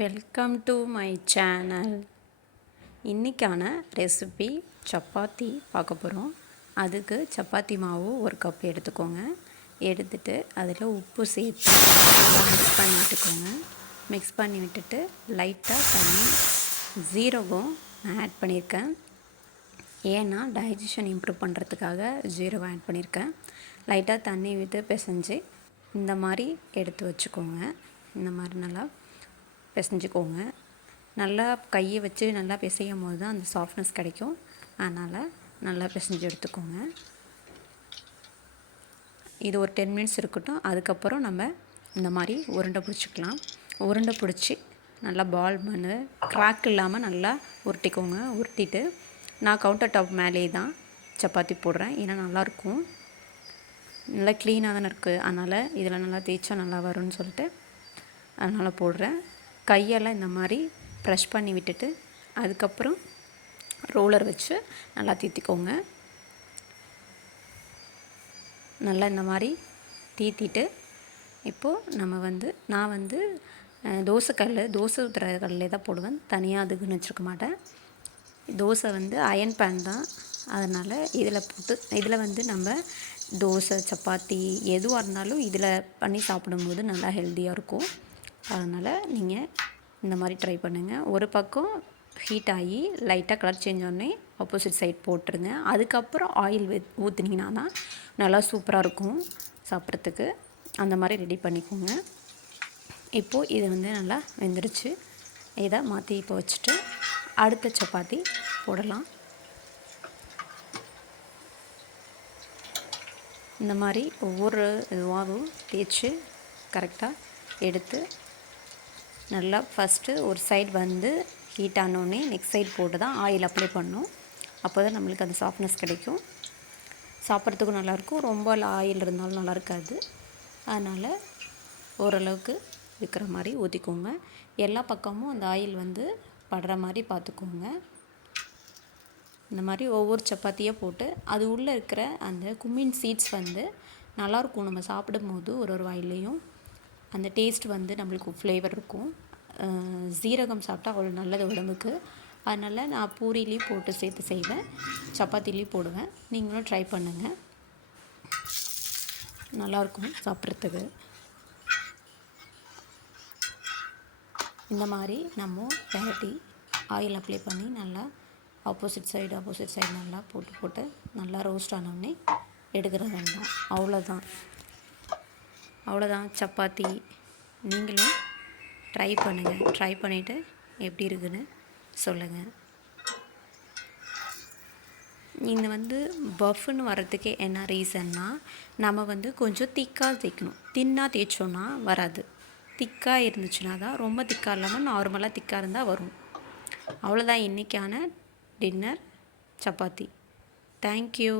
Welcome to my channel. இன்றைக்கான recipe chapati பார்க்க போகிறோம். அதுக்கு சப்பாத்தி மாவு ஒரு கப் எடுத்துக்கோங்க. எடுத்துகிட்டு அதில் உப்பு சேர்த்து மிக்ஸ் பண்ணி விட்டுக்கோங்க. மிக்ஸ் பண்ணி விட்டுட்டு லைட்டாக தண்ணி ஜீரகம் ஆட் பண்ணியிருக்கேன். ஏன்னா டைஜஷன் இம்ப்ரூவ் பண்ணுறதுக்காக ஜீரகம் ஆட் பண்ணியிருக்கேன். லைட்டாக தண்ணி விட்டு பிசைஞ்சு இந்த மாதிரி எடுத்து வச்சுக்கோங்க. இந்த மாதிரி நல்லா பிசைஞ்சிக்கோங்க. நல்லா கையை வச்சு நல்லா பிசையும் போது தான் அந்த சாஃப்ட்னஸ் கிடைக்கும். அதனால் நல்லா பிசைஞ்சு எடுத்துக்கோங்க. இது ஒரு 10 மினிட்ஸ் இருக்கட்டும். அதுக்கப்புறம் நம்ம இந்த மாதிரி உருண்டை பிடிச்சிக்கலாம். உருண்டை பிடிச்சி நல்லா பால் பண்ணு கிராக் இல்லாமல் நல்லா உருட்டிக்கோங்க. உருட்டிட்டு நான் கவுண்டர் டாப் மேலே தான் சப்பாத்தி போடுறேன். ஏன்னா நல்லாயிருக்கும், நல்லா க்ளீனாக தானே இருக்குது. அதனால் இதில் நல்லா தேய்ச்சா நல்லா வரும்னு சொல்லிட்டு அதனால் போடுறேன். கையெல்லாம் இந்த மாதிரி ப்ரெஷ் பண்ணி விட்டுட்டு அதுக்கப்புறம் ரோலர் வச்சு நல்லா தீத்திக்கோங்க. நல்லா இந்த மாதிரி தீத்திட்டு இப்போது நான் வந்து தோசை ஊற்றுற கல்லே தான் போடுவேன். தனியாக அதுக்குன்னு வச்சுருக்க மாட்டேன். தோசை அயன் பேன் தான். அதனால் இதில் நம்ம தோசை சப்பாத்தி எதுவாக இருந்தாலும் இதில் பண்ணி சாப்பிடும்போது நல்லா ஹெல்த்தியாக இருக்கும். அதனால் நீங்கள் இந்த மாதிரி ட்ரை பண்ணுங்கள். ஒரு பக்கம் ஹீட் ஆகி லைட்டாக கலர் சேஞ்ச் ஆனே ஆப்போசிட் சைட் போட்டுருங்க. அதுக்கப்புறம் ஆயில் ஊற்றுனீங்கன்னா தான் நல்லா சூப்பராக இருக்கும் சாப்பிட்றதுக்கு. அந்த மாதிரி ரெடி பண்ணிக்கோங்க. இப்போது இது நல்லா வெந்துருச்சு. இதை மாற்றி இப்போ வச்சுட்டு அடுத்த சப்பாத்தி போடலாம். இந்த மாதிரி ஒவ்வொரு இதுவாகவும் தேய்ச்சி கரெக்டாக எடுத்து நல்லா ஃபஸ்ட்டு ஒரு சைடு ஹீட் ஆனோடனே நெக்ஸ்ட் சைடு போட்டு தான் ஆயில் அப்ளை பண்ணணும். அப்போ தான் நம்மளுக்கு அந்த சாஃப்ட்னஸ் கிடைக்கும். சாப்பிட்றதுக்கும் நல்லாயிருக்கும். ரொம்ப ஆயில் இருந்தாலும் நல்லா இருக்காது. அதனால் ஓரளவுக்கு இருக்கிற மாதிரி ஊற்றிக்கோங்க. எல்லா பக்கமும் அந்த ஆயில் படுற மாதிரி பார்த்துக்கோங்க. இந்த மாதிரி ஒவ்வொரு சப்பாத்தியாக போட்டு அது உள்ளே இருக்கிற அந்த குமின் சீட்ஸ் நல்லாயிருக்கும். நம்ம சாப்பிடும்போது ஒரு வாயிலையும் அந்த டேஸ்ட் நம்மளுக்கு ஃப்ளேவர் இருக்கும். ஜீரகம் சாப்பிட்டா அவ்வளோ நல்லது உடம்புக்கு. அதனால் நான் பூரிலையும் போட்டு சேர்த்து செய்வேன், சப்பாத்திலையும் போடுவேன். நீங்களும் ட்ரை பண்ணுங்கள், நல்லாயிருக்கும் சாப்பிட்றதுக்கு. இந்த மாதிரி நம்ம பெரட்டி ஆயில் அப்ளை பண்ணி நல்லா ஆப்போசிட் சைடு நல்லா போட்டு நல்லா ரோஸ்ட் ஆனோடனே எடுக்கிற வேண்டாம். அவ்வளோதான் சப்பாத்தி. நீங்களும் ட்ரை பண்ணுங்கள். ட்ரை பண்ணிவிட்டு எப்படி இருக்குதுன்னு சொல்லுங்கள். இந்த பஃப்னு வர்றதுக்கு என்ன ரீசன்னா, நம்ம கொஞ்சம் திக்காக தேய்க்கணும். தின்னாக தேய்ச்சோன்னா வராது. திக்காக இருந்துச்சுன்னா தான், ரொம்ப திக்காக இல்லாமல் நார்மலாக திக்காக இருந்தால் வரும். அவ்வளோதான் இன்றைக்கான டின்னர் சப்பாத்தி. தேங்க்யூ.